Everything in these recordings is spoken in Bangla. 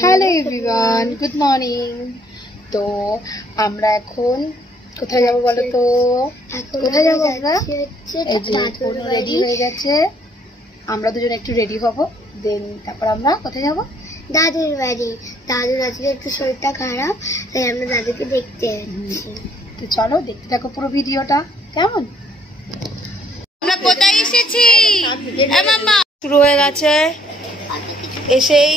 Hello everyone, good morning. তো আমরা এখন কোথায় যাবো বলো তো? কোথায় যাবো আমরা? এই যে পুরো রেডি হয়ে গেছে, আমরা দুজন একটু রেডি হব, দেন তারপর আমরা কোথায় যাবো? দাদুর বাড়ি। দাদুর আজকে একটু শরীরটা খারাপ, তাই আমরা দাদুকে দেখতে যাচ্ছি। তো চলো দেখতে থাকো পুরো ভিডিওটা। কেমন? আমরা কোথায় এসেছি? শুরু হয়ে গেছে এসেই।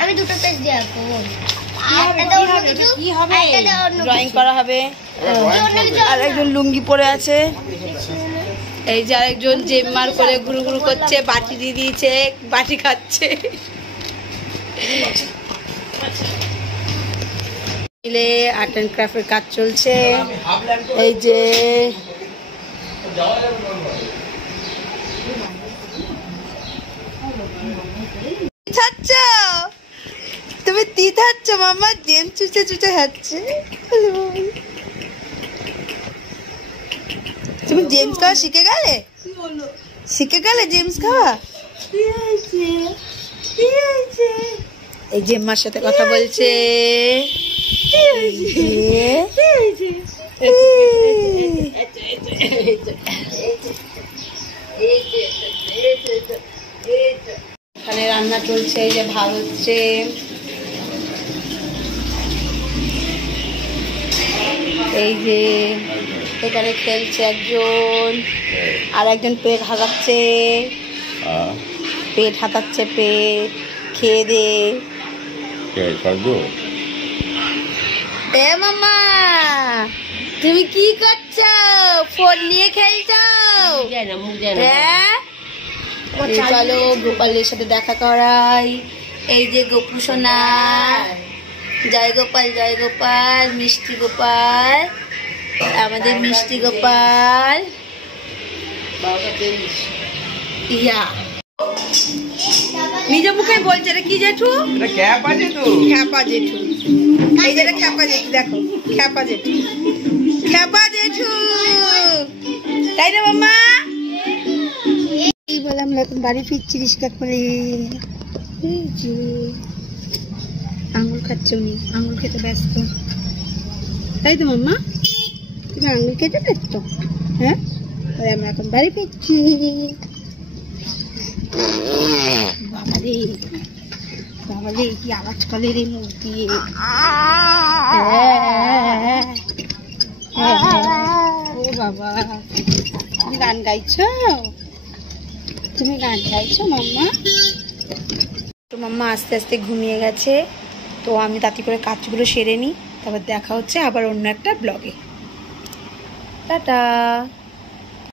আমি দুটো পেজ দেবো, ড্রয়িং করা হবে। আর একজন লুঙ্গি পরে আছে, এই যে আরেকজন জেম্মার করে ঘুরু ঘুরু করছে, বাটি দিয়ে দিয়েছে, বাটি খাচ্ছে। আর্ট অ্যান্ড ক্রাফটের কাজ চলছে। এই যে তুমি খাচ্ছ মামা, জেম চুচে চুচে খাচ্ছে। তুমি জেমস খাওয়া শিখে গেলে? জেমস খাওয়া? এই জেম্মার সাথে কথা বলছে। এখানে রান্না চলছে, এই যে ভাত হচ্ছে, এই যে এখানে খেলছে একজন, আর একজন পেট হাতাচ্ছে, পেট খেয়ে দে। মামা তুমি কি করছো? ফোন নিয়ে খেলছো? চলো গোপালের সাথে দেখা করাই। এই যে গোপু সোনা, জয় গোপাল, মিষ্টি গোপাল, আমাদের মিষ্টি গোপাল। ইয়া নিজ মুখে বলছে রে, কি জেঠু? খ্যাপা জেঠু। এই যে খ্যাপা জেঠু, দেখো খ্যাপা জেঠু, তাই না মামা? এই বলে আমরা এখন বাড়ি ফিরছি রিস্কা করে। আঙুল খাচ্ছে উনি, আঙুল খেতে ব্যস্ত, তাই তো মাম্মা? তুমি আঙুল খেতে ব্যস্ত? হ্যাঁ, আমরা এখন বাড়ি ফিরছি। বাবারে কি আওয়াজ করে রে মুখ দিয়ে। ও বাবা, তুমি গান গাইছো মাম্মা? তো মাম্মা আস্তে আস্তে ঘুমিয়ে গেছে, তো আমি তাড়াতাড়ি করে কাজগুলো সেরে নিই, তারপর দেখা হচ্ছে আবার অন্য একটা ব্লগে। টাটা।